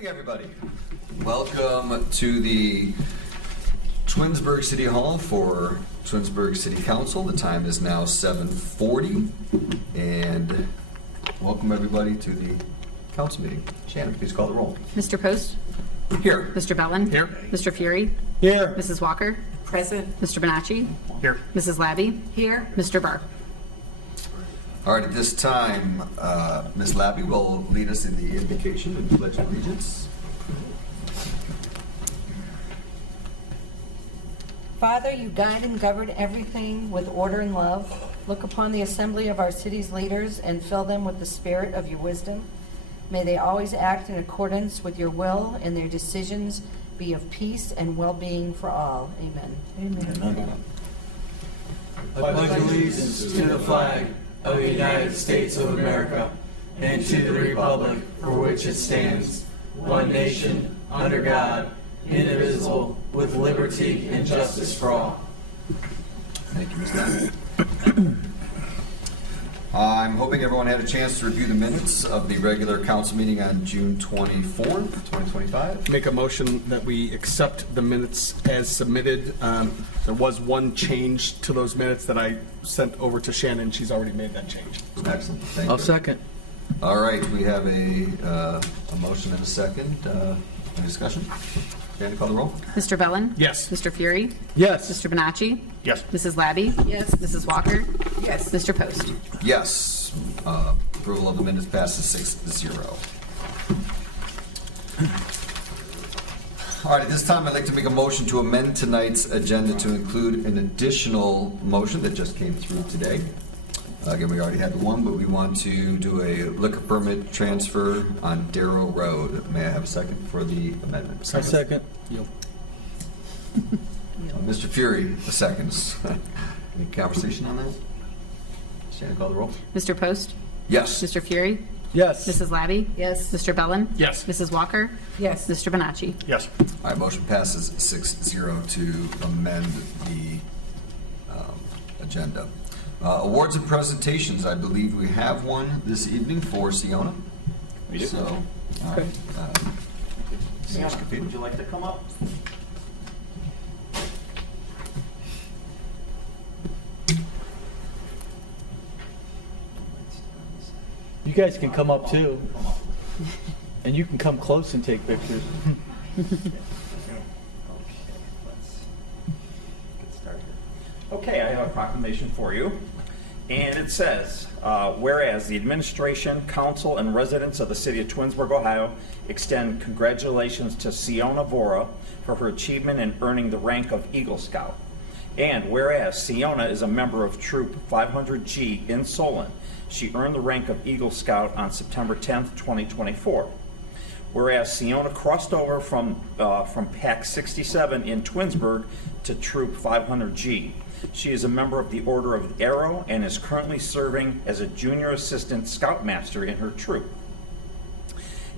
Evening, everybody. Welcome to the Twinsburg City Hall for Twinsburg City Council. The time is now 7:40, and welcome everybody to the council meeting. Shannon, please call the roll. Mr. Post? Here. Mr. Bellin? Here. Mr. Fury? Here. Mrs. Walker? Present. Mr. Bonacci? Here. Mrs. Labby? Here. Mr. Barr? All right, at this time, Ms. Labby will lead us in the invocation and pledge of allegiance. Father, you guide and govern everything with order and love. Look upon the assembly of our city's leaders and fill them with the spirit of your wisdom. May they always act in accordance with your will and their decisions be of peace and well-being for all. Amen. Amen. I pledge allegiance to the flag of the United States of America and to the republic for which it stands, one nation, under God, indivisible, with liberty and justice for all. Thank you, Ms. Labby. I'm hoping everyone had a chance to review the minutes of the regular council meeting on June 24th, 2025. Make a motion that we accept the minutes as submitted. There was one change to those minutes that I sent over to Shannon. She's already made that change. Excellent. Thank you. I'll second. All right, we have a motion and a second. Any discussion? Shannon, call the roll. Mr. Bellin? Yes. Mr. Fury? Yes. Mr. Bonacci? Yes. Mrs. Labby? Yes. Mrs. Walker? Yes. Mr. Post? Yes. Approval of the minutes passes 6-0. All right, at this time, I'd like to make a motion to amend tonight's agenda to include an additional motion that just came through today. Again, we already had the one, but we want to do a liquor permit transfer on Darrow Road. May I have a second for the amendment? I second. Mr. Fury, the seconds. Any conversation on that? Shannon, call the roll. Mr. Post? Yes. Mr. Fury? Yes. Mrs. Labby? Yes. Mr. Bellin? Yes. Mrs. Walker? Yes. Mr. Bonacci? Yes. All right, motion passes 6-0 to amend the agenda. Awards and presentations, I believe we have one this evening for Siona. We do. So, Okay. Ms. Capito. Would you like to come up? You guys can come up too. And you can come close and take pictures. Okay, I have a proclamation for you. And it says, whereas the administration, council, and residents of the city of Twinsburg, Ohio extend congratulations to Siona Vora for her achievement in earning the rank of Eagle Scout. And whereas Siona is a member of Troop 500G in Solon, she earned the rank of Eagle Scout on September 10th, 2024. Whereas Siona crossed over from Pack 67 in Twinsburg to Troop 500G. She is a member of the Order of the Arrow and is currently serving as a junior assistant scoutmaster in her troop.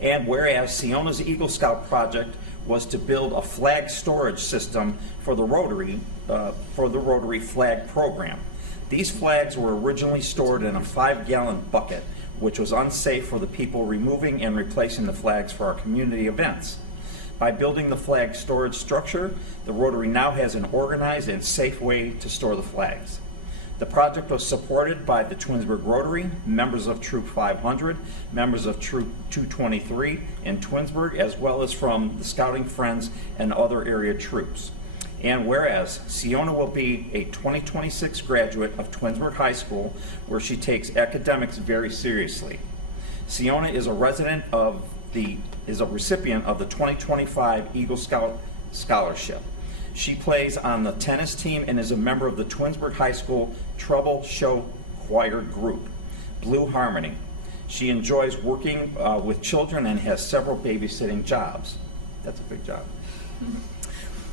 And whereas Siona's Eagle Scout project was to build a flag storage system for the Rotary flag program. These flags were originally stored in a 5-gallon bucket, which was unsafe for the people removing and replacing the flags for our community events. By building the flag storage structure, the Rotary now has an organized and safe way to store the flags. The project was supported by the Twinsburg Rotary, members of Troop 500, members of Troop 223 in Twinsburg, as well as from the Scouting Friends and other area troops. And whereas Siona will be a 2026 graduate of Twinsburg High School, where she takes academics very seriously. Siona is a recipient of the 2025 Eagle Scout Scholarship. She plays on the tennis team and is a member of the Twinsburg High School Treble Show Choir group, Blue Harmony. She enjoys working with children and has several babysitting jobs. That's a big job.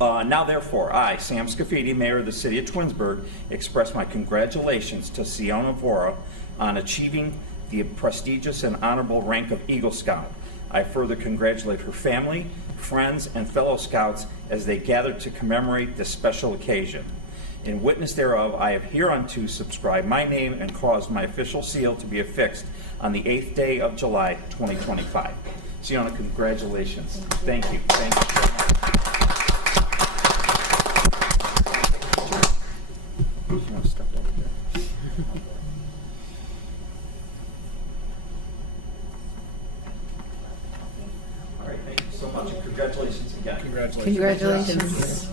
Now therefore, I, Sam Scafidi, Mayor of the City of Twinsburg, express my congratulations to Siona Vora on achieving the prestigious and honorable rank of Eagle Scout. I further congratulate her family, friends, and fellow Scouts as they gather to commemorate this special occasion. In witness thereof, I have hereunto subscribed my name and caused my official seal to be affixed on the 8th day of July, 2025. Gianna, congratulations. Thank you. Thank you so much. You wanna step over there? All right, thank you so much, and congratulations again. Congratulations.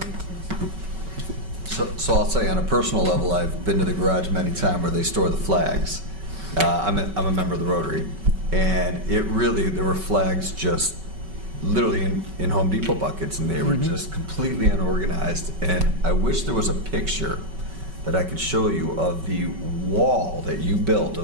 So I'll say on a personal level, I've been to the garage many times where they store the flags. I'm a member of the Rotary, and there were flags just literally in Home Depot buckets, and they were just completely unorganized. And I wish there was a picture that I could show you of the wall that you built.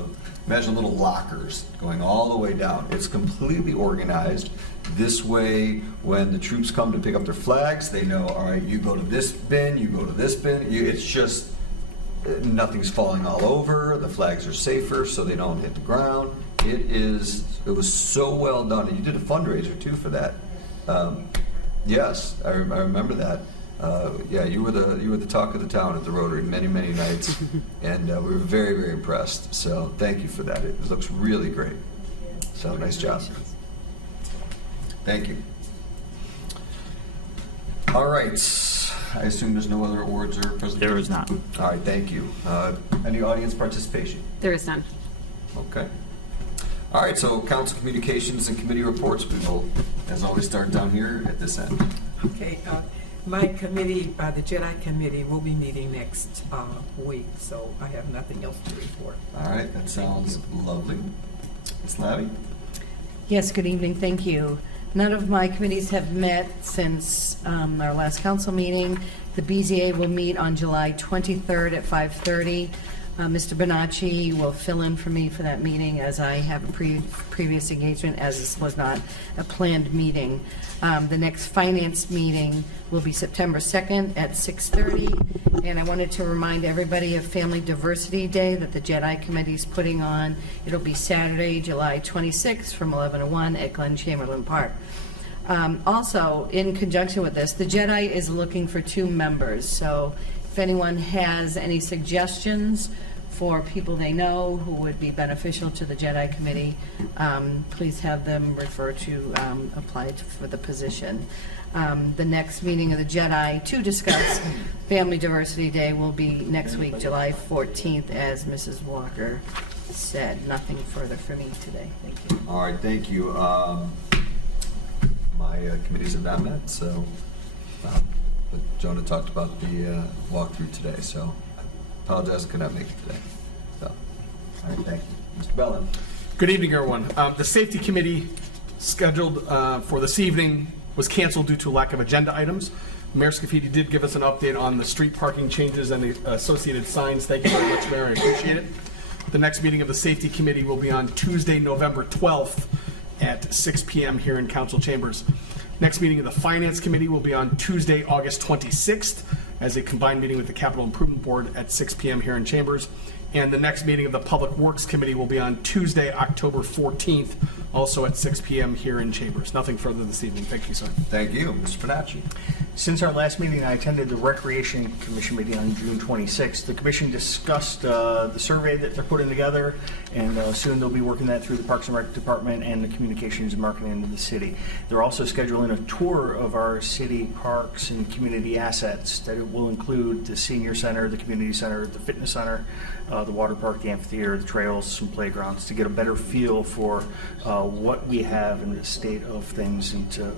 Imagine little lockers going all the way down. It's completely organized. This way, when the troops come to pick up their flags, they know, all right, you go to this bin, you go to this bin. It's just, nothing's falling all over. The flags are safer so they don't hit the ground. It was so well done. And you did a fundraiser too for that. Yes, I remember that. Yeah, you were the talk of the town at the Rotary many nights, and we were very, very impressed. So thank you for that. It looks really great. So nice job. Thank you. All right. I assume there's no other awards or presentations? There is not. All right, thank you. Any audience participation? There is none. Okay. All right, so council communications and committee reports. We will, as always, start down here at this end. Okay, my committee, the Jedi Committee, will be meeting next week, so I have nothing else to report. All right, that sounds lovely. Ms. Labby? Yes, good evening, thank you. None of my committees have met since our last council meeting. The BZA will meet on July 23rd at 5:30. Mr. Bonacci will fill in for me for that meeting, as I have a previous engagement, as this was not a planned meeting. The next finance meeting will be September 2nd at 6:30, and I wanted to remind everybody of Family Diversity Day that the Jedi Committee is putting on. It'll be Saturday, July 26th from 11 to 1 at Glen Chamberlain Park. Also, in conjunction with this, the Jedi is looking for 2 members, so if anyone has any suggestions for people they know who would be beneficial to the Jedi Committee, please have them refer to apply for the position. The next meeting of the Jedi to discuss Family Diversity Day will be next week, July 14th, as Mrs. Walker said. Nothing further for me today. Thank you. All right, thank you. My committees have not met, so but Jonah talked about the walkthrough today, so I apologize I could not make it today. So, all right, thank you. Mr. Bellin? Good evening, everyone. The Safety Committee scheduled for this evening was canceled due to lack of agenda items. Mayor Scafidi did give us an update on the street parking changes and the associated signs. Thank you very much, Mayor. I appreciate it. The next meeting of the Safety Committee will be on Tuesday, November 12th at 6 p.m. here in Council Chambers. Next meeting of the Finance Committee will be on Tuesday, August 26th, as a combined meeting with the Capital Improvement Board at 6 p.m. here in Chambers. And the next meeting of the Public Works Committee will be on Tuesday, October 14th, also at 6 p.m. here in Chambers. Nothing further this evening. Thank you, sir. Thank you. Mr. Bonacci? Since our last meeting, I attended the Recreation Commission meeting on June 26th. The commission discussed the survey that they're putting together, and soon they'll be working that through the Parks and Rec Department and the Communications and Marketing into the city. They're also scheduling a tour of our city parks and community assets that it will include the senior center, the community center, the fitness center, the water park, the amphitheater, the trails, some playgrounds, to get a better feel for what we have in the state of things and to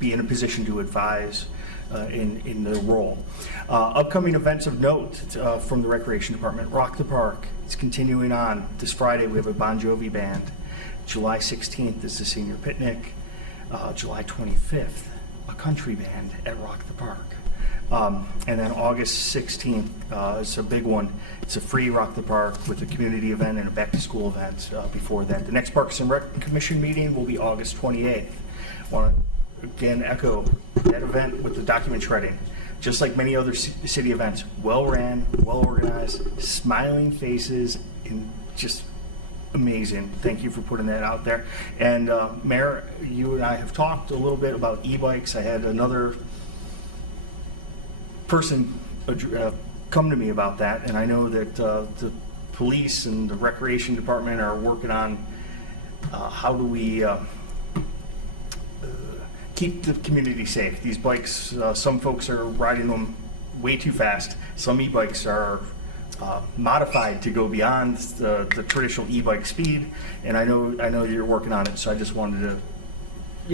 be in a position to advise in the role. Upcoming events of note from the Recreation Department: Rock the Park. It's continuing on. This Friday we have a Bon Jovi band. July 16th is the senior picnic. July 25th, a country band at Rock the Park. And then August 16th is a big one. It's a free Rock the Park with a community event and a back-to-school event before that. The next Parks and Rec Commission meeting will be August 28th. Want to again echo that event with the document shredding. Just like many other city events, well-ran, well-organized, smiling faces, and just amazing. Thank you for putting that out there. And Mayor, you and I have talked a little bit about e-bikes. I had another person come to me about that, and I know that the police and the recreation department are working on how do we keep the community safe. These bikes, some folks are riding them way too fast. Some e-bikes are modified to go beyond the traditional e-bike speed, and I know you're working on it, so I just wanted to,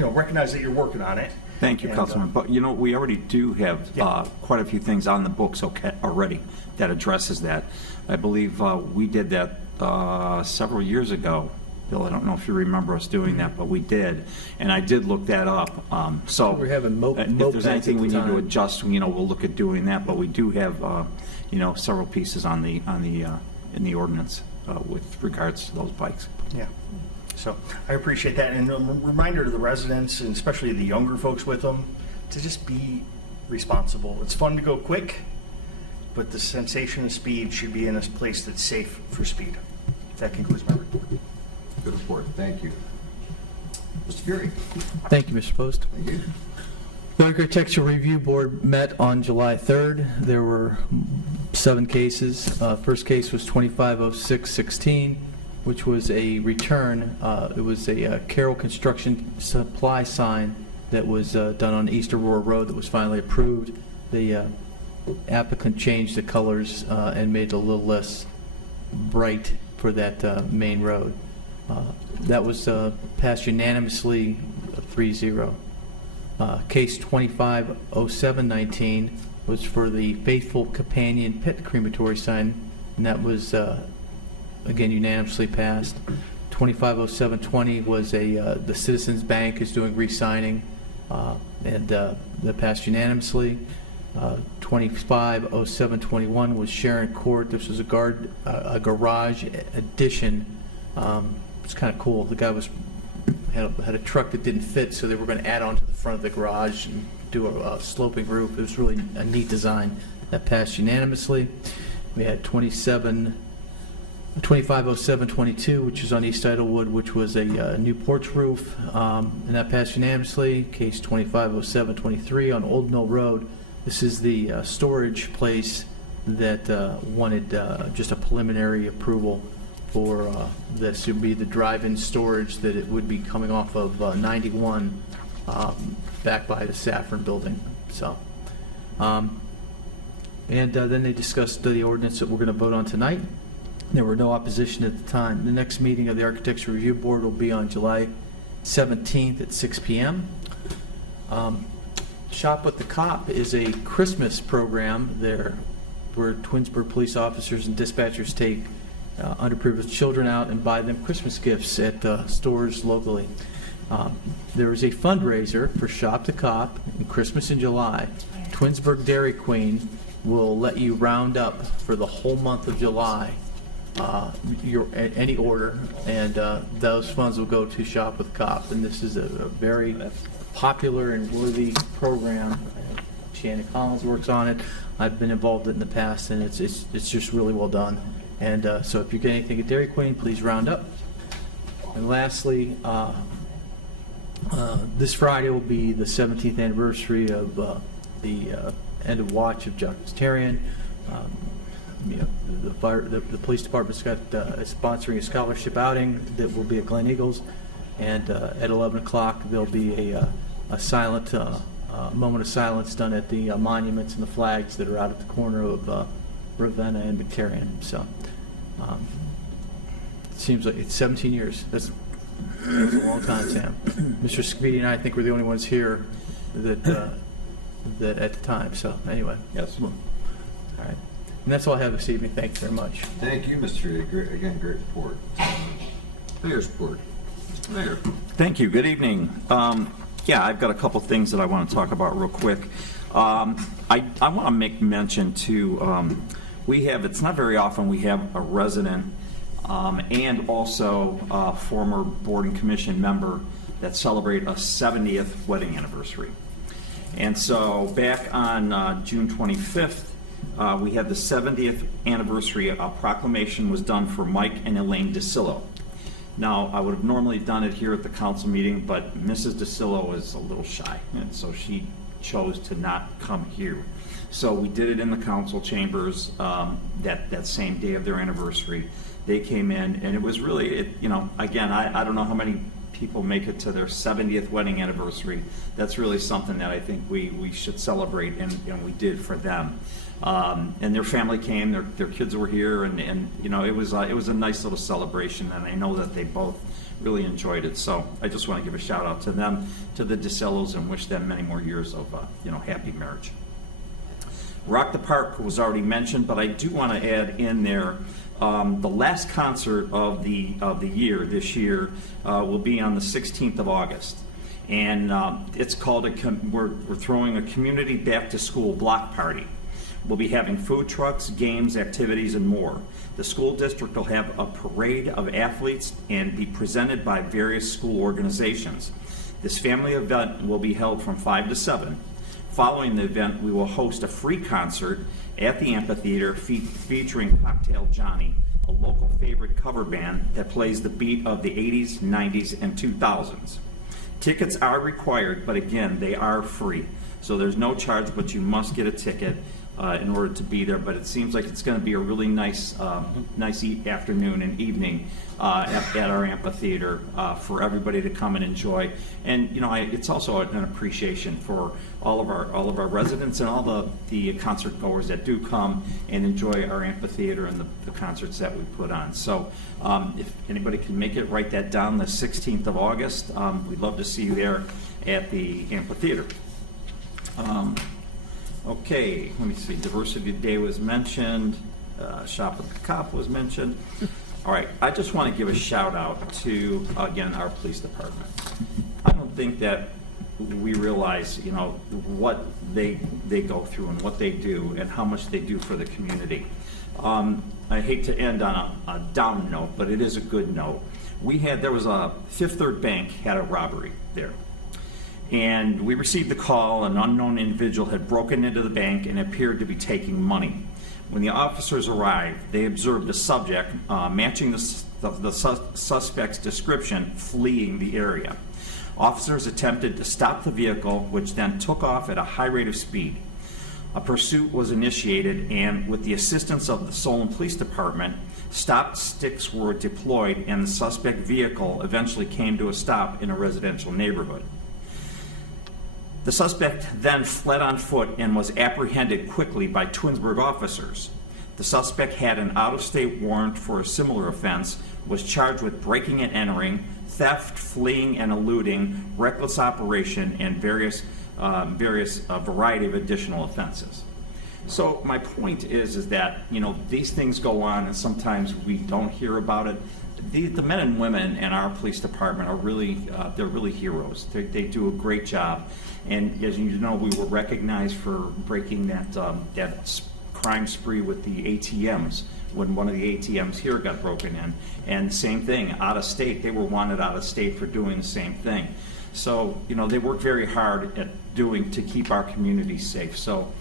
recognize that you're working on it. Thank you, And, Councilman. But, we already do have Yeah. quite a few things on the books already that addresses that. I believe we did that several years ago. Bill, I don't know if you remember us doing that, but we did. And I did look that up. So We were having if mopeds there's at anything the we need to time. adjust, we'll look at doing that. But we do have, several pieces in the ordinance with regards to those bikes. Yeah. So I appreciate that. And a reminder to the residents, and especially the younger folks with them, to just be responsible. It's fun to go quick, but the sensation of speed should be in a place that's safe for speed. That concludes my report. Good report, thank you. Mr. Fury? Thank you, Mr. Post. Thank you. The Architectural Review Board met on July 3rd. There were 7 cases. First case was 250616, which was a return. It was a Carroll Construction Supply sign that was done on East Aurora Road that was finally approved. The applicant changed the colors and made it a little less bright for that main road. That was passed unanimously 3-0. Case 250719 was for the Faithful Companion Pet Crematory sign, and that was, again, unanimously passed. 250720 was the Citizens Bank is doing re-signing, and that passed unanimously. 250721 was Sharon Court. This was a garage addition. It's kind of cool. The guy had a truck that didn't fit, so they were going to add on to the front of the garage and do a sloping roof. It was really a neat design. That passed unanimously. We had 250722, which is on East Idlewood, which was a new porch roof, and that passed unanimously. Case 250723 on Old Mill Road. This is the storage place that wanted just a preliminary approval for this would be the drive-in storage that it would be coming off of 91 back by the Saffron building. So, and then they discussed the ordinance that we're going to vote on tonight. There were no opposition at the time. The next meeting of the Architecture Review Board will be on July 17th at 6 p.m. Shop with the Cop is a Christmas program there where Twinsburg police officers and dispatchers take underprivileged children out and buy them Christmas gifts at stores locally. There is a fundraiser for Shop the Cop in Christmas in July. Twinsburg Dairy Queen will let you round up for the whole month of July any order, and those funds will go to Shop with Cop. And this is a very popular and worthy program. Shannon Collins works on it. I've been involved in it in the past, and it's just really well done. And so if you get anything at Dairy Queen, please round up. And lastly, this Friday will be the 17th anniversary of the end of watch of Justice Tarian. The police department's got is sponsoring a scholarship outing that will be at Glen Eagles, and at 11 o'clock there'll be a silent moment of silence done at the monuments and the flags that are out at the corner of Ravenna and Victorian. So it seems like it's 17 years. That's a long time, Sam. Mr. Scavidi and I think we're the only ones here that at the time. So anyway, Yes. All right. And that's all I have this evening. Thank you very much. Thank you, Mr. Fury. Again, great report. Mayor's report. Mr. Mayor. Thank you. Good evening. I've got a couple things that I want to talk about real quick. I want to make mention to, it's not very often we have a resident and also a former board and commission member that celebrate a 70th wedding anniversary. And so back on June 25th, we had the 70th anniversary. A proclamation was done for Mike and Elaine DeCillo. Now, I would have normally done it here at the council meeting, but Mrs. DeCillo is a little shy, and so she chose to not come here. So we did it in the council chambers that same day of their anniversary. They came in, and it was really, again, I don't know how many people make it to their 70th wedding anniversary. That's really something that I think we should celebrate, and we did for them. And their family came, their kids were here, and you know, it was a nice little celebration, and I know that they both really enjoyed it. So I just want to give a shout out to them, to the DeCellos, and wish them many more years of happy marriage. Rock the Park was already mentioned, but I do want to add in there the last concert of the year this year will be on the 16th of August, and it's called we're throwing a community back to school block party. We'll be having food trucks, games, activities, and more. The school district will have a parade of athletes and be presented by various school organizations. This family event will be held from 5 to 7. Following the event, we will host a free concert at the amphitheater featuring Cocktail Johnny, a local favorite cover band that plays the beat of the 80s, 90s, and 2000s. Tickets are required, but again, they are free. So there's no charge, but you must get a ticket in order to be there. But it seems like it's going to be a really nice afternoon and evening at our amphitheater for everybody to come and enjoy. And you know, it's also an appreciation for all of our residents and all the concert goers that do come and enjoy our amphitheater and the concerts that we put on. So if anybody can make it, write that down, the 16th of August. We'd love to see you there at the amphitheater. Okay, let me see. Diversity Day was mentioned. Shop with the Cop was mentioned. All right, I just want to give a shout out to, again, our police department. I don't think that we realize, you know, what they go through and what they do and how much they do for the community. I hate to end on a down note, but it is a good note. There was a Fifth Third Bank had a robbery there. And we received the call an unknown individual had broken into the bank and appeared to be taking money. When the officers arrived, they observed a subject matching the suspect's description fleeing the area. Officers attempted to stop the vehicle, which then took off at a high rate of speed. A pursuit was initiated, and with the assistance of the Solon Police Department, stop sticks were deployed, and the suspect vehicle eventually came to a stop in a residential neighborhood. The suspect then fled on foot and was apprehended quickly by Twinsburg officers. The suspect had an out-of-state warrant for a similar offense, was charged with breaking and entering, theft, fleeing and eluding, reckless operation, and various variety of additional offenses. So my point is that, you know, these things go on and sometimes we don't hear about it. The men and women in our police department are really, they're really heroes. They do a great job. And as you know, we were recognized for breaking that crime spree with the ATMs when one of the ATMs here got broken in. And same thing, out of state, they were wanted out of state for doing the same thing. So, you know, they work very hard to keep our community safe. So,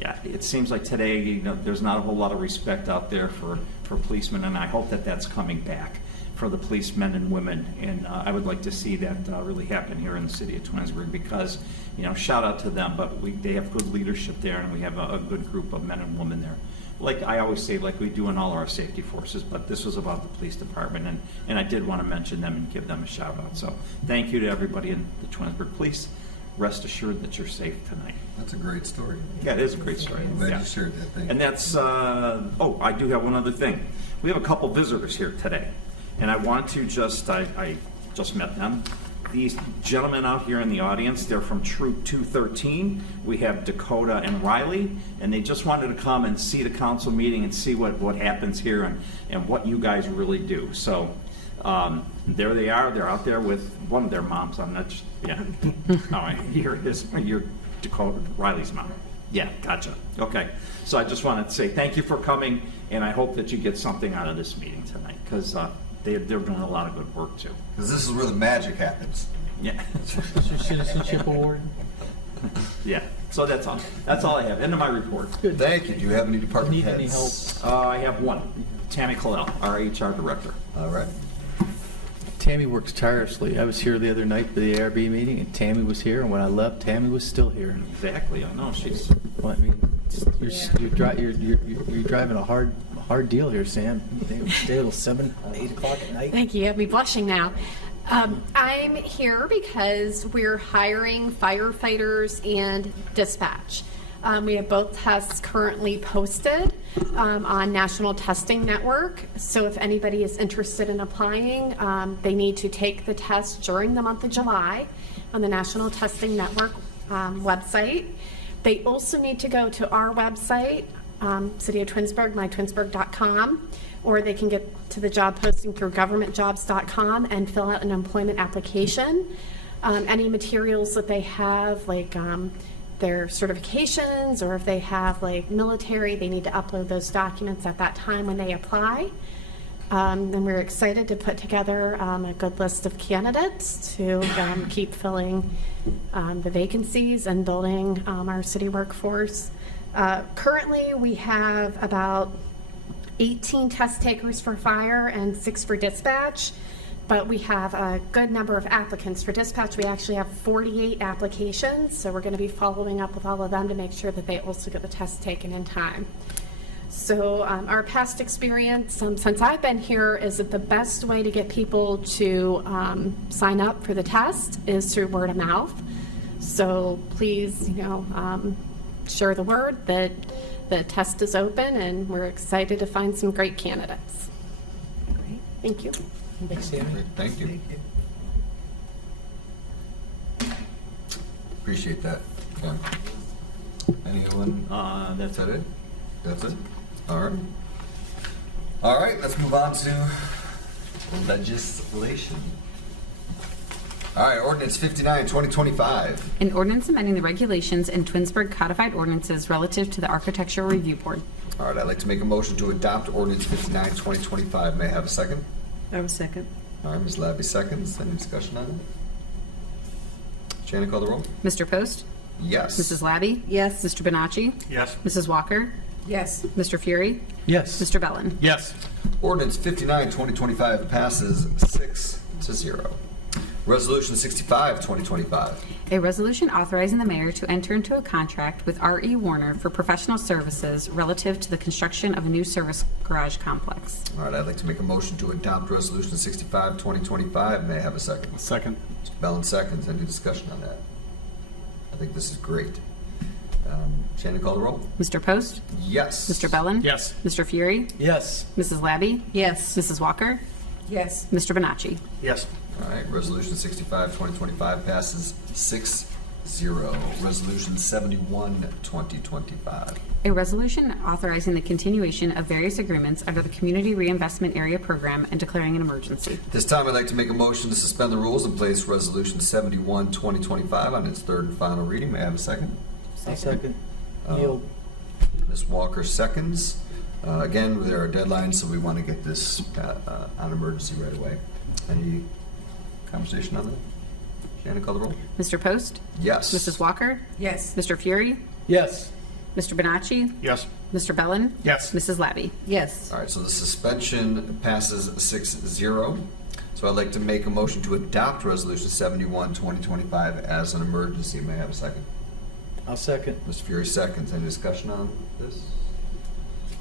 yeah, it seems like today, you know, there's not a whole lot of respect out there for policemen, and I hope that that's coming back for the policemen and women. And I would like to see that really happen here in the city of Twinsburg because, you know, shout out to them, but they have good leadership there, and we have a good group of men and women there. Like I always say, like we do in all our safety forces, but this was about the police department, and I did want to mention them and give them a shout out. So thank you to everybody in the Twinsburg Police. Rest assured that you're safe tonight. That's a great story. Yeah, it is a great story. I'm glad Yeah. you shared that thing. And that's, I do have one other thing. We have a couple visitors here today, and I want to I just met them. These gentlemen out here in the audience, they're from Troop 213. We have Dakota and Riley, and they just wanted to come and see the council meeting and see what happens here and what you guys really do. So there they are. They're out there with one of their moms. I'm not, yeah. All right, you're Dakota, Riley's mom. Yeah, gotcha. Okay. So I just wanted to say thank you for coming, and I hope that you get something out of this meeting tonight, because they're doing a lot of good work, too. Because this is where the magic happens. Yeah. That's your citizenship award. Yeah. So that's all. That's all I have. End of my report. Thank you. Do you have any department Need any heads? I have one. Tammy Collell, our HR director. All right. Tammy works tirelessly. I was here the other night for the ARB meeting, and Tammy was here, and when I left, Tammy was still here. Exactly. I know she's. Well, I mean, you're driving a hard deal here, Sam. They stay till 7, 8 o'clock at night. Thank you. You have me blushing now. I'm here because we're hiring firefighters and dispatch. We have both tests currently posted on National Testing Network. So if anybody is interested in applying, they need to take the test during the month of July on the National Testing Network website. They also need to go to our website, City of Twinsburg, mytwinsburg.com, or they can get to the job posting through governmentjobs.com and fill out an employment application. Any materials that they have, like their certifications, or if they have like military, they need to upload those documents at that time when they apply. And we're excited to put together a good list of candidates to keep filling the vacancies and building our city workforce. Currently, we have about 18 test takers for fire and 6 for dispatch, but we have a good number of applicants. For dispatch, we actually have 48 applications, so we're going to be following up with all of them to make sure that they also get the test taken in time. So our past experience, since I've been here, is that the best way to get people to sign up for the test is through word of mouth. So please, share the word that the test is open, and we're excited to find some great candidates. Great. Thank you. Thanks, Sammy. Great, thank you. Appreciate that. Yeah. Anyone? That's Is that it? That's it? All right. All right, let's move on to legislation. All right, ordinance 59, 2025. An ordinance amending the regulations in Twinsburg codified ordinances relative to the Architectural Review Board. All right, I'd like to make a motion to adopt ordinance 59, 2025. May I have a second? I have a second. All right, Ms. Labby seconds. Any discussion on it? Shannon, call the roll. Mr. Post? Yes. Mrs. Labby? Yes. Mr. Bonacci? Yes. Mrs. Walker? Yes. Mr. Fury? Yes. Mr. Bellin? Yes. Ordinance 59, 2025 passes 6-0. Resolution 65, 2025. A resolution authorizing the mayor to enter into a contract with R.E. Warner for professional services relative to the construction of a new service garage complex. All right, I'd like to make a motion to adopt Resolution 65, 2025. May I have a second? Second. Mr. Bellin seconds. Any discussion on that? I think this is great. Shannon, call the roll. Mr. Post? Yes. Mr. Bellin? Yes. Mr. Fury? Yes. Mrs. Labby? Yes. Mrs. Walker? Yes. Mr. Bonacci? Yes. All right, Resolution 65, 2025 passes 6-0. Resolution 71, 2025. A resolution authorizing the continuation of various agreements under the Community Reinvestment Area Program and declaring an emergency. This time, I'd like to make a motion to suspend the rules and place Resolution 71, 2025 on its third and final reading. May I have a second? Second. Uh, Yield. Ms. Walker seconds. Again, there are deadlines, so we want to get this on emergency right away. Any conversation on that? Shannon, call the roll. Mr. Post? Yes. Mrs. Walker? Yes. Mr. Fury? Yes. Mr. Bonacci? Yes. Mr. Bellin? Yes. Mrs. Labby? Yes. All right, so the suspension passes 6-0. So I'd like to make a motion to adopt Resolution 71, 2025 as an emergency. May I have a second? I'll second. Mr. Fury seconds. Any discussion on this?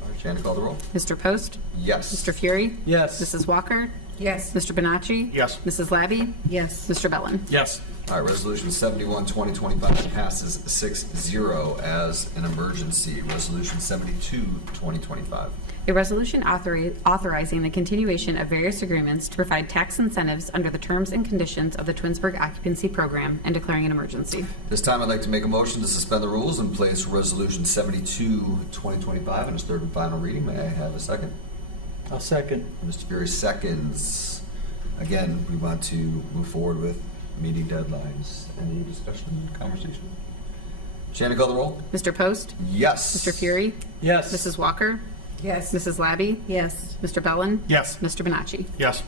All right, Shannon, call the roll. Mr. Post? Yes. Mr. Fury? Yes. Mrs. Walker? Yes. Mr. Bonacci? Yes. Mrs. Labby? Yes. Mr. Bellin? Yes. All right, Resolution 71, 2025 passes 6-0 as an emergency. Resolution 72, 2025. A resolution authorizing the continuation of various agreements to provide tax incentives under the terms and conditions of the Twinsburg Occupancy Program and declaring an emergency. This time, I'd like to make a motion to suspend the rules and place Resolution 72, 2025 on its third and final reading. May I have a second? I'll second. Mr. Fury seconds. Again, we want to move forward with meeting deadlines. Any discussion, conversation? Shannon, call the roll. Mr. Post? Yes. Mr. Fury? Yes. Mrs. Walker? Yes. Mrs. Labby? Yes. Mr. Bellin? Yes. Mr. Bonacci? Yes.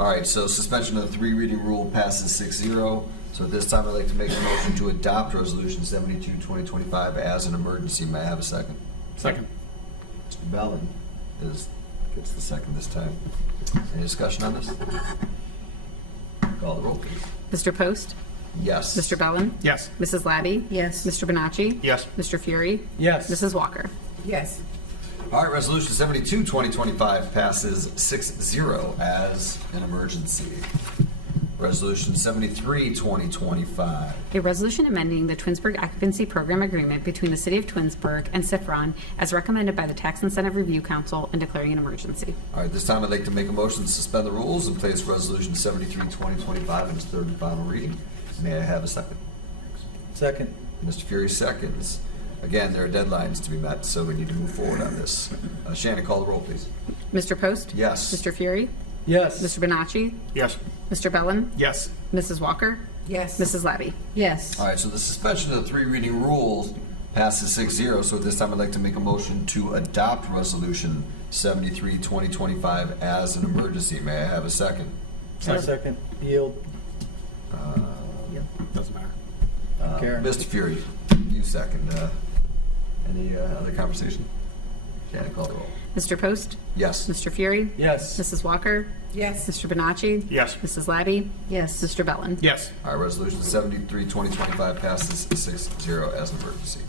All right, so suspension of the 3-reading rule passes 6-0. So at this time, I'd like to make a motion to adopt Resolution 72, 2025 as an emergency. May I have a second? Second. Mr. Bellin gets the second this time. Any discussion on this? Call the roll, please. Mr. Post? Yes. Mr. Bellin? Yes. Mrs. Labby? Yes. Mr. Bonacci? Yes. Mr. Fury? Yes. Mrs. Walker? Yes. All right, Resolution 72, 2025 passes 6-0 as an emergency. Resolution 73, 2025. A resolution amending the Twinsburg Occupancy Program Agreement between the City of Twinsburg and CIFRON as recommended by the Tax Incentive Review Council and declaring an emergency. All right, this time I'd like to make a motion to suspend the rules and place Resolution 73, 2025 in its third and final reading. May I have a second? Second. Mr. Fury seconds. Again, there are deadlines to be met, so we need to move forward on this. Shannon, call the roll, please. Mr. Post? Yes. Mr. Fury? Yes. Mr. Bonacci? Yes. Mr. Bellin? Yes. Mrs. Walker? Yes. Mrs. Labby? Yes. All right, so the suspension of the three reading rules passes 6-0, so at this time I'd like to make a motion to adopt Resolution 73, 2025 as an emergency. May I have a second? Second. Yield. Doesn't matter. Karen. Mr. Fury, you second. Any other conversation? Shannon, call the roll. Mr. Post? Yes. Mr. Fury? Yes. Mrs. Walker? Yes. Mr. Bonacci? Yes. Mrs. Labby? Yes. Mr. Bellin? Yes. All right, Resolution 73, 2025 passes 6-0 as an emergency.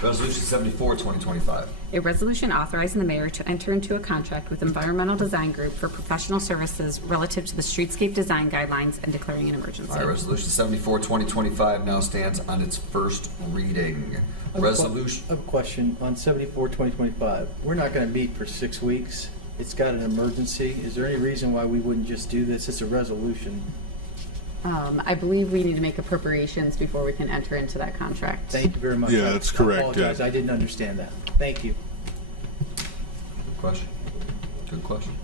Resolution 74, 2025. A resolution authorizing the mayor to enter into a contract with Environmental Design Group for professional services relative to the streetscape design guidelines and declaring an emergency. All right, Resolution 74, 2025 now stands on its first reading. Resolution, I have a question on 74, 2025. We're not going to meet for 6 weeks. It's got an emergency. Is there any reason why we wouldn't just do this? It's a resolution. I believe we need to make appropriations before we can enter into that contract. Thank you very much. Yeah, that's correct, I apologize. yeah. I didn't understand that. Thank you. good question. Good question.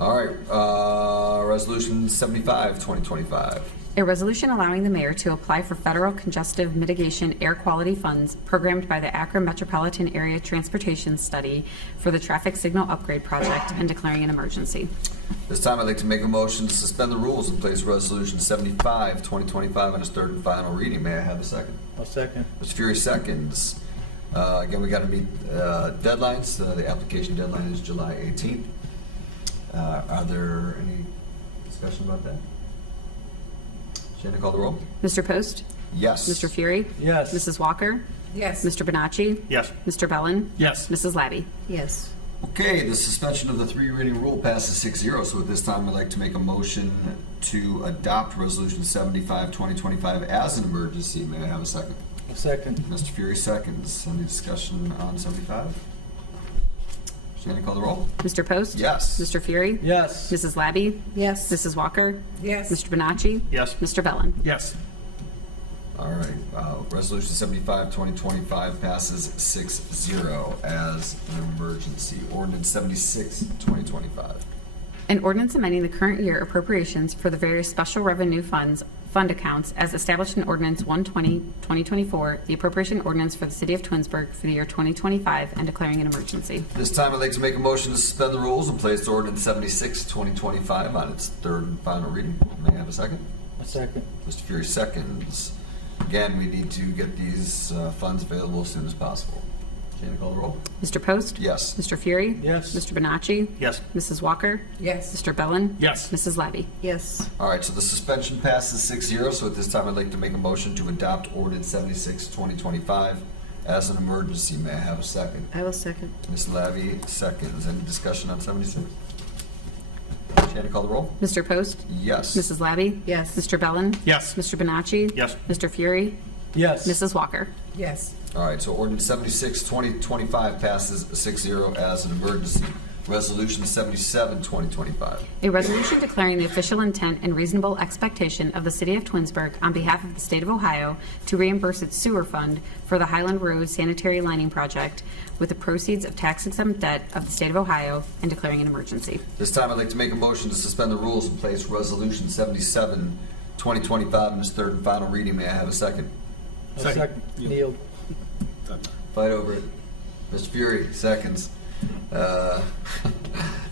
All right, Resolution 75, 2025. A resolution allowing the mayor to apply for federal congestive mitigation air quality funds programmed by the Akron Metropolitan Area Transportation Study for the traffic signal upgrade project and declaring an emergency. This time I'd like to make a motion to suspend the rules and place Resolution 75, 2025 on its third and final reading. May I have a second? I'll second. Mr. Fury seconds. Again, we got to meet deadlines. The application deadline is July 18th. Are there any discussion about that? Shannon, call the roll. Mr. Post? Yes. Mr. Fury? Yes. Mrs. Walker? Yes. Mr. Bonacci? Yes. Mr. Bellin? Yes. Mrs. Labby? Yes. Okay, the suspension of the three reading rule passes 6-0, so at this time I'd like to make a motion to adopt Resolution 75, 2025 as an emergency. May I have a second? I'll second. Mr. Fury seconds. Any discussion on 75? Shannon, call the roll. Mr. Post? Yes. Mr. Fury? Yes. Mrs. Labby? Yes. Mrs. Walker? Yes. Mr. Bonacci? Yes. Mr. Bellin? Yes. All right, Resolution 75, 2025 passes 6-0 as an emergency. Ordinance 76, 2025. An ordinance amending the current year appropriations for the various special revenue fund accounts as established in Ordinance 120, 2024, the appropriation ordinance for the City of Twinsburg for the year 2025, and declaring an emergency. This time I'd like to make a motion to suspend the rules and place Ordinance 76, 2025 on its third and final reading. May I have a second? A second. Mr. Fury seconds. Again, we need to get these funds available as soon as possible. Shannon, call the roll. Mr. Post? Yes. Mr. Fury? Yes. Mr. Bonacci? Yes. Mrs. Walker? Yes. Mr. Bellin? Yes. Mrs. Labby? Yes. All right, so the suspension passes 6-0, so at this time I'd like to make a motion to adopt Ordinance 76, 2025 as an emergency. May I have a second? I will second. Ms. Labby seconds. Any discussion on 76? Shannon, call the roll. Mr. Post? Yes. Mrs. Labby? Yes. Mr. Bellin? Yes. Mr. Bonacci? Yes. Mr. Fury? Yes. Mrs. Walker? Yes. All right, so Ordinance 76, 2025 passes 6-0 as an emergency. Resolution 77, 2025. A resolution declaring the official intent and reasonable expectation of the City of Twinsburg on behalf of the State of Ohio to reimburse its sewer fund for the Highland Road Sanitary Lining Project with the proceeds of tax-exempt debt of the State of Ohio and declaring an emergency. This time I'd like to make a motion to suspend the rules and place Resolution 77, 2025 in its third and final reading. May I have a second? I'll Second. second. Yield. Fight over it. Mr. Fury, seconds.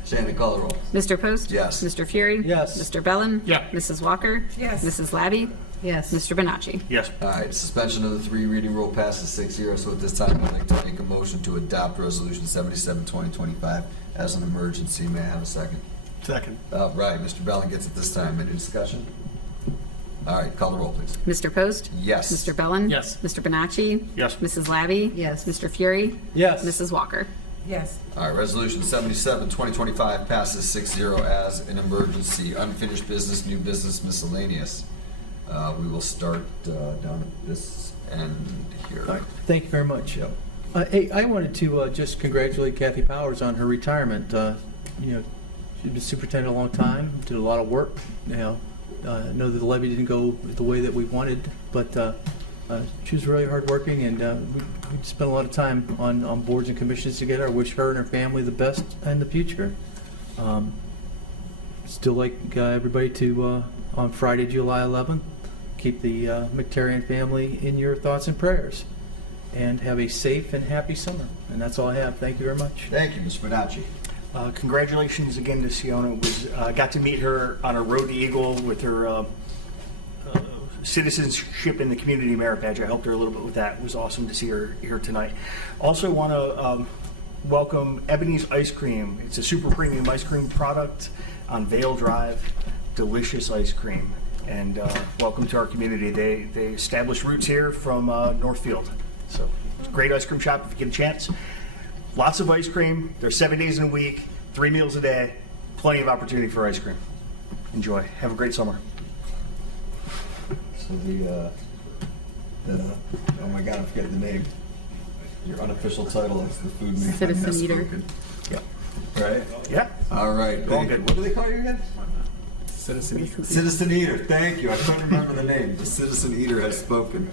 Shannon, call the roll. Mr. Post? Yes. Mr. Fury? Yes. Mr. Bellin? Yeah. Mrs. Walker? Yes. Mrs. Labby? Yes. Mr. Bonacci? Yes. All right, suspension of the three reading rule passes 6-0, so at this time I'd like to make a motion to adopt Resolution 77, 2025 as an emergency. May I have a second? Second. All right, Mr. Bellin gets it this time. Any discussion? All right, call the roll, please. Mr. Post? Yes. Mr. Bellin? Yes. Mr. Bonacci? Yes. Mrs. Labby? Yes. Mr. Fury? Yes. Mrs. Walker? Yes. All right, Resolution 77, 2025 passes 6-0 as an emergency. Unfinished business, new business, miscellaneous. We will start down at this end here. All right, thank you very much. Yep. Hey, I wanted to just congratulate Kathy Powers on her retirement. You know, she's been superintendent a long time, did a lot of work. You know, I know that the levy didn't go the way that we wanted, but she was really hardworking, and we spent a lot of time on boards and commissions together. I wish her and her family the best in the future. Still like everybody to, on Friday, July 11th, keep the McTarian family in your thoughts and prayers. And have a safe and happy summer. And that's all I have. Thank you very much. Thank you, Mr. Bonacci. Congratulations again to Siona. Got to meet her on a Road to Eagle with her citizenship in the community merit badge. I helped her a little bit with that. It was awesome to see her here tonight. Also want to welcome Ebony's Ice Cream. It's a super premium ice cream product on Vale Drive. Delicious ice cream. And welcome to our community. They established roots here from Northfield. So it's a great ice cream shop if you get a chance. Lots of ice cream. They're 7 days in a week, 3 meals a day. Plenty of opportunity for ice cream. Enjoy. Have a great summer. So oh my God, I forget the name. Your unofficial title is the food man. Citizen has eater. spoken. Right? Yeah. All right. All Thank good. you. What do they call you again? Citizen Eater. Citizen Eater. Thank you. I couldn't remember the name. The Citizen Eater has spoken.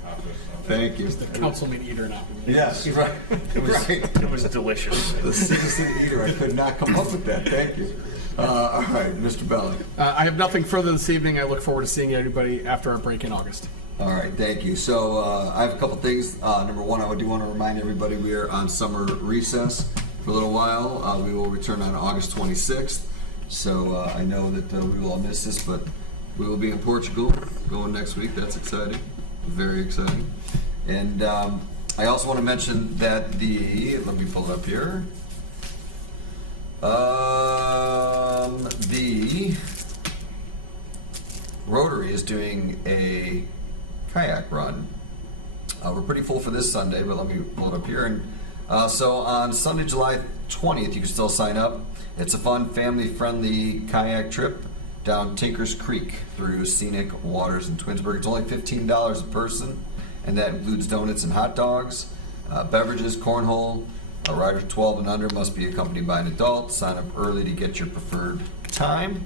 Thank you. The councilman eater now. Yes, right. Right. It was delicious. The Citizen Eater. I could not come up with that. Thank you. All right, Mr. Belling. I have nothing further this evening. I look forward to seeing everybody after our break in August. All right, thank you. So I have a couple things. Number one, I do want to remind everybody we are on summer recess for a little while. We will return on August 26th. So I know that we will all miss this, but we will be in Portugal going next week. That's exciting. Very exciting. And I also want to mention that let me pull it up here. The Rotary is doing a kayak run. We're pretty full for this Sunday, but let me pull it up here. And so on Sunday, July 20th, you can still sign up. It's a fun, family-friendly kayak trip down Tinker's Creek through scenic waters in Twinsburg. It's only $15 a person, and that includes donuts and hot dogs, beverages, cornhole. A rider 12 and under must be accompanied by an adult. Sign up early to get your preferred time.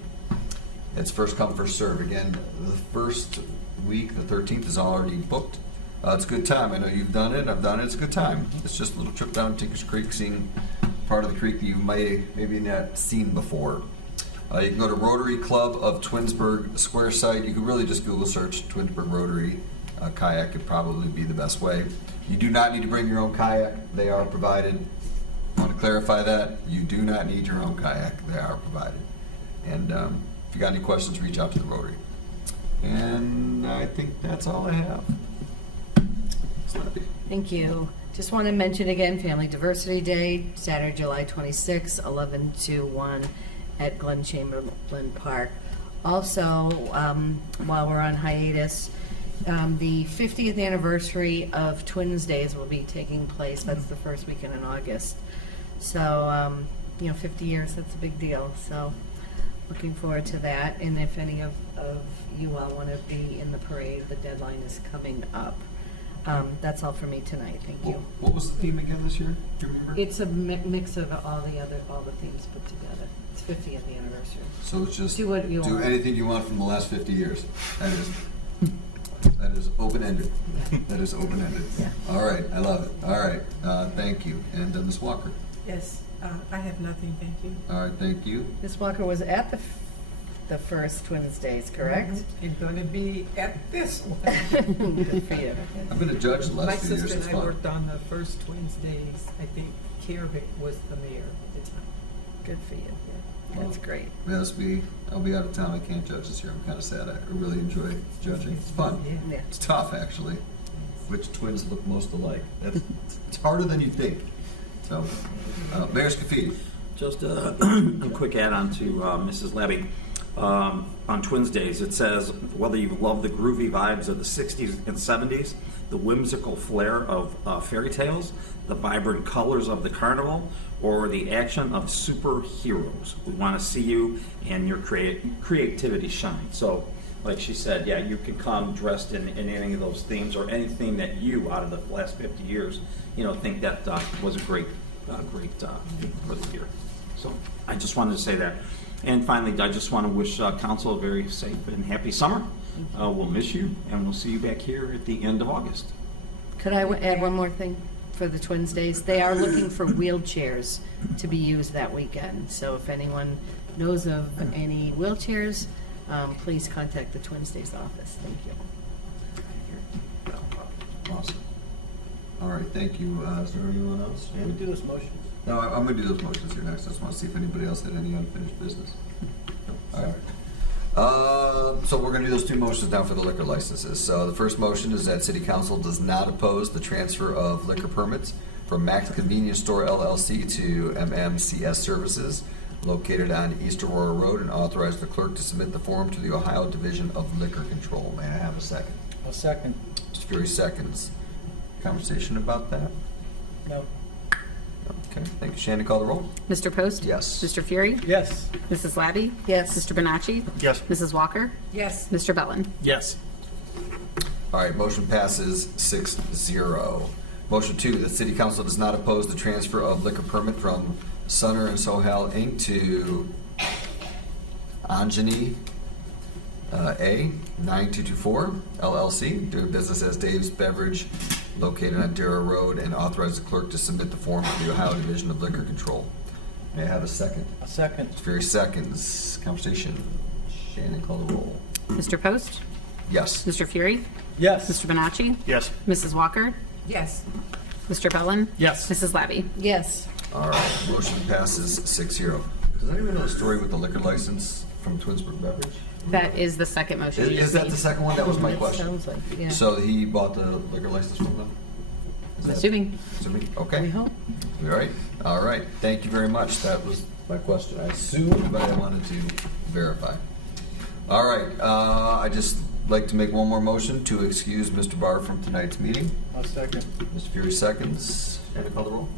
It's first come, first serve. Again, the first week, the 13th, is already booked. It's a good time. I know you've done it. I've done it. It's a good time. It's just a little trip down Tinker's Creek, seeing part of the creek that you maybe not seen before. You can go to Rotary Club of Twinsburg Square site. You can really just Google search Twinsburg Rotary kayak. Could probably be the best way. You do not need to bring your own kayak. They are provided. I want to clarify that. You do not need your own kayak. They are provided. And if you got any questions, reach out to the Rotary. And I think that's all I have. Slappy. Thank you. Just want to mention again, Family Diversity Day, Saturday, July 26, 11 to 1 at Glen Chamberlain Park. Also, while we're on hiatus, the 50th anniversary of Twins Days will be taking place. That's the first weekend in August. So, 50 years, that's a big deal. So, looking forward to that. And if any of you all want to be in the parade, the deadline is coming up. That's all for me tonight. Thank you. What was the theme again this year? Do you remember? It's a mix of all the themes put together. It's 50th anniversary. So it's just Do what you want. anything you want from the last 50 years. That is open-ended. That is open-ended. Yeah. All right, I love it. All right, thank you. And Ms. Walker. Yes, I have nothing, thank you. All right, thank you. Ms. Walker was at the first Twins Days, correct? And going to be at this one. Good for you. I've been a judge the My last few years. sister It's and I fun. worked on the first Twins Days. I think Kervick was the mayor at the time. Good for you. That's great. Yes, I'll be out of town. I can't judge this year. I'm kind of sad. I really enjoy judging. It's fun. Yeah. Yeah. It's tough, actually. Which twins look most alike? It's harder than you think. So, Mayor Scafidi. Just a quick add-on to Mrs. Levy. on Twins Days. It says, whether you love the groovy vibes of the 60s and 70s, the whimsical flair of fairy tales, the vibrant colors of the carnival, or the action of superheroes, we want to see you and your creativity shine. So, like she said, yeah, you can come dressed in any of those themes or anything that you, out of the last 50 years, think that was a great theme for the year. So I just wanted to say that. And finally, I just want to wish council a very safe and happy summer. We'll miss you, and we'll see you back here at the end of August. Could I add one more thing for the Twins Days? They are looking for wheelchairs to be used that weekend. So if anyone knows of any wheelchairs, please contact the Twins Days office. Thank you. Awesome. All right, thank you. Is there anyone else? Can we do those motions? No, I'm going to do those motions here next. I just want to see if anybody else had any unfinished business. All right. So we're going to do those two motions now for the liquor licenses. So the first motion is that City Council does not oppose the transfer of liquor permits from Max Convenience Store LLC to MMCS Services located on East Aurora Road, and authorize the clerk to submit the form to the Ohio Division of Liquor Control. May I have a second? A second. Mr. Fury seconds. Conversation about that? No. Okay, thank you. Shannon, call the roll. Mr. Post? Yes. Mr. Fury? Yes. Mrs. Labby? Yes. Mr. Bonacci? Yes. Mrs. Walker? Yes. Mr. Bellin? Yes. All right, motion passes 6-0. Motion 2, the City Council does not oppose the transfer of liquor permit from Sunner and Sohal Inc. to Anjani A. 9224 LLC, doing business as Dave's Beverage, located on Darrow Road, and authorize the clerk to submit the form to the Ohio Division of Liquor Control. May I have a second? A second. Mr. Fury seconds. Conversation. Shannon, call the roll. Mr. Post? Yes. Mr. Fury? Yes. Mr. Bonacci? Yes. Mrs. Walker? Yes. Mr. Bellin? Yes. Mrs. Labby? Yes. All right, motion passes 6-0. Does anyone know the story with the liquor license from Twinsburg Beverage? That is the second motion. you Is just that made. the second one? That was my It question. sounds like, yeah. So he bought the liquor license from them? Is that- Assuming. Assuming, okay. We hope. All right, thank you very much. That was my question. I assumed, but I wanted to verify. All right, I just like to make one more motion to excuse Mr. Barr from tonight's meeting. A second. Mr. Fury seconds. Shannon, call the roll.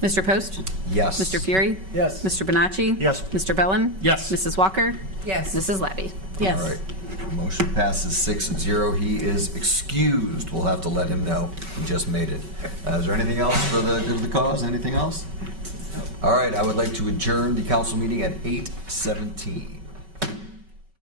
Mr. Post? Yes. Mr. Fury? Yes. Mr. Bonacci? Yes. Mr. Bellin? Yes. Mrs. Walker? Yes. Mrs. Labby? Yes. All right. Motion passes 6-0. He is excused. We'll have to let him know. He just made it. Is there anything else for the good of the cause? Anything else? All right. I would like to adjourn the council meeting at 8:17.